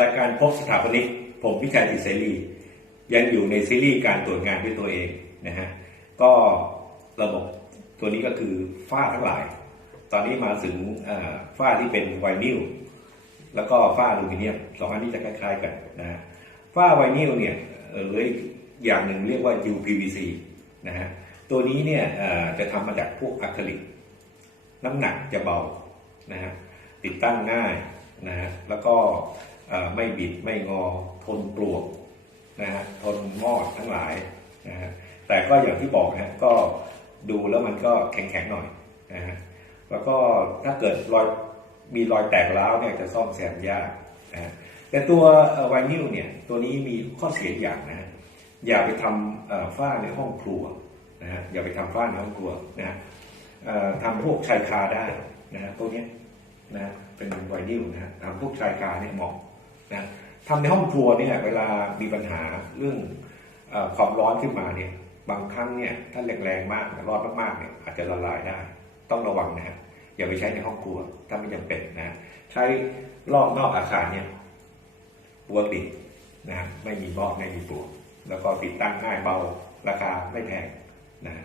รายการพบสถาปนิกผมพิชัยจิตเสรี ยังอยู่ในซีรีส์การตรวจงานด้วยตัวเองนะฮะก็ระบบตัวนี้ก็คือฝ้าทั้งหลาย ตอนนี้มาถึงฝ้าที่เป็นไวนิลแล้วก็ฝ้าอลูมิเนียมสองอันนี้จะคล้ายๆกันนะฮะฝ้าไวนิลเนี่ยเอ่อหรืออย่างหนึ่งเรียกว่า UPVC นะฮะตัวนี้เนี่ยจะทำมาจากพวกอะคริลิกน้ำหนักจะเบานะฮะติดตั้งง่ายนะฮะแล้วก็ ไม่บิดไม่งอทนปลวกนะฮะทนมอดทั้งหลายนะฮะแต่ก็อย่างที่บอกนะฮะก็ดูแล้วมันก็แข็งๆหน่อยนะฮะแล้วก็ถ้าเกิดรอยมีรอยแตกร้าวเนี่ยจะซ่อมแซมยากนะฮะแต่ตัวไวนิลเนี่ยตัวนี้มีข้อเสียอย่างนะฮะอย่าไปทำฝ้าในห้องครัวนะฮะอย่าไปทำฝ้าในห้องครัวนะฮะทำพวกชายคาได้นะฮะตัวนี้นะเป็นไวนิลนะฮะทำพวกชายคาเนี่ยเหมาะ นะทำในห้องครัวเนี่ยเวลามีปัญหาเรื่องอความร้อนขึ้นมาเนี่ยบางครั้งเนี่ยถ้าแรงๆมากร้อนมากๆเนี่ยอาจจะละลายได้ ต้องระวังนะฮะอย่าไปใช้ในห้องครัวถ้าไม่จำเป็นนะใช้รอบนอกอาคารเนี่ยปวติดนะไม่มีบล็อกไม่มีปลวกแล้วก็ติดตั้งง่ายเบาราคาไม่แพงนะ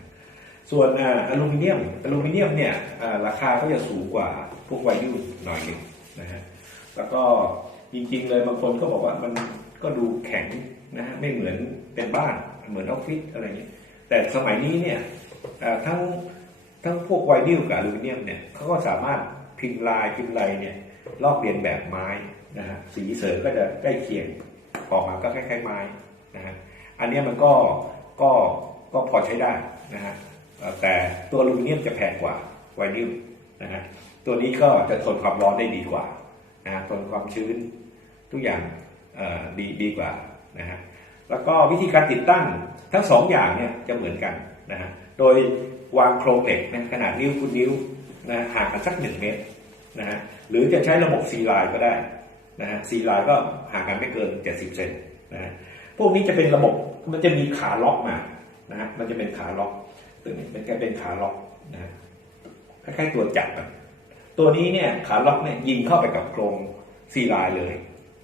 ส่วนอลูมิเนียมอลูมิเนียมเนี่ยราคาก็จะสูงกว่าพวกไวนิลหน่อยหนึ่งนะฮะแล้วก็ จริง ๆ เลยบางคนก็บอกว่ามันก็ดูแข็งนะฮะไม่เหมือนเป็นบ้านเหมือนออฟฟิศอะไรอย่างเงี้ยแต่สมัยนี้เนี่ยทั้งทั้งพวกไวนิลกับอลูมิเนียมเนี่ยเขาก็สามารถพิมพ์ลายพิมพ์ลายเนี่ยลอกเลียนแบบไม้นะฮะสีเสริมก็จะใกล้เคียงออกมาก็คล้ายๆไม้นะฮะอันนี้มันก็ก็ก็พอใช้ได้นะฮะแต่ตัวอลูมิเนียมจะแพงกว่าไวนิลนะฮะตัวนี้ก็จะทนความร้อนได้ดีกว่า นะทนความชื้นทุกอย่างดีดีกว่านะฮะแล้วก็วิธีการติดตั้งทั้งสองอย่างเนี่ยจะเหมือนกันนะฮะโดยวางโครงเหล็กนะขนาดนิ้วคูณนิ้วนะห่างกันสักหนึ่งเมตรนะฮะหรือจะใช้ระบบซีไลน์ก็ได้นะฮะซีไลน์ก็ห่างกันไม่เกิน 70เซนนะฮะพวกนี้จะเป็นระบบมันจะมีขาล็อกมานะฮะมันจะเป็นขาล็อกตัวนี้เป็นแค่เป็นขาล็อกนะฮะคล้ายๆตัวจับอะ ตัวนี้เนี่ยขาล็อกเนี่ยยิงเข้าไปกับโครงซีลน์เลย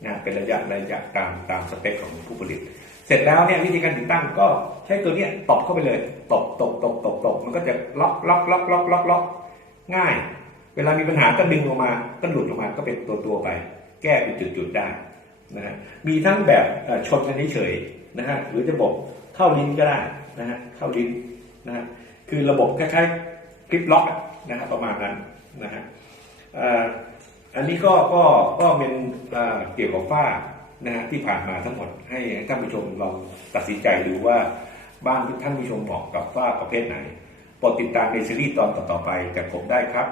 นะเป็นระยะระยะตามตามสเปคของผู้ผลิต เสร็จแล้วเนี่ยวิธีการติดตั้งก็ใช้ตัวเนี้ยตบเข้าไปเลยตบตบตบตบตบมันก็จะล็อกล็อกล็อกล็อกล็อกล็อกง่าย เวลามีปัญหาก็ดึงออกมาก็หลุดออกมาก็เป็นตัวตัวไป แก้เป็นจุดๆได้นะฮะมีทั้งแบบชนกันเฉยนะฮะหรือจะบอกเข้าลิ้นก็ได้นะฮะเข้าลิ้นนะฮะคือระบบคล้ายๆคลิปล็อกอะนะฮะประมาณนั้น นะฮะอันนี้ก็ก็ก็เป็นเกี่ยวกับฝ้านะฮะที่ผ่านมาทั้งหมดให้ท่านผู้ชมลองตัดสินใจดูว่าบ้านท่านผู้ชมเหมาะกับฝ้าประเภทไหนโปรดติดตามในซีรีส์ตอนต่อๆไปจากผมได้ครับ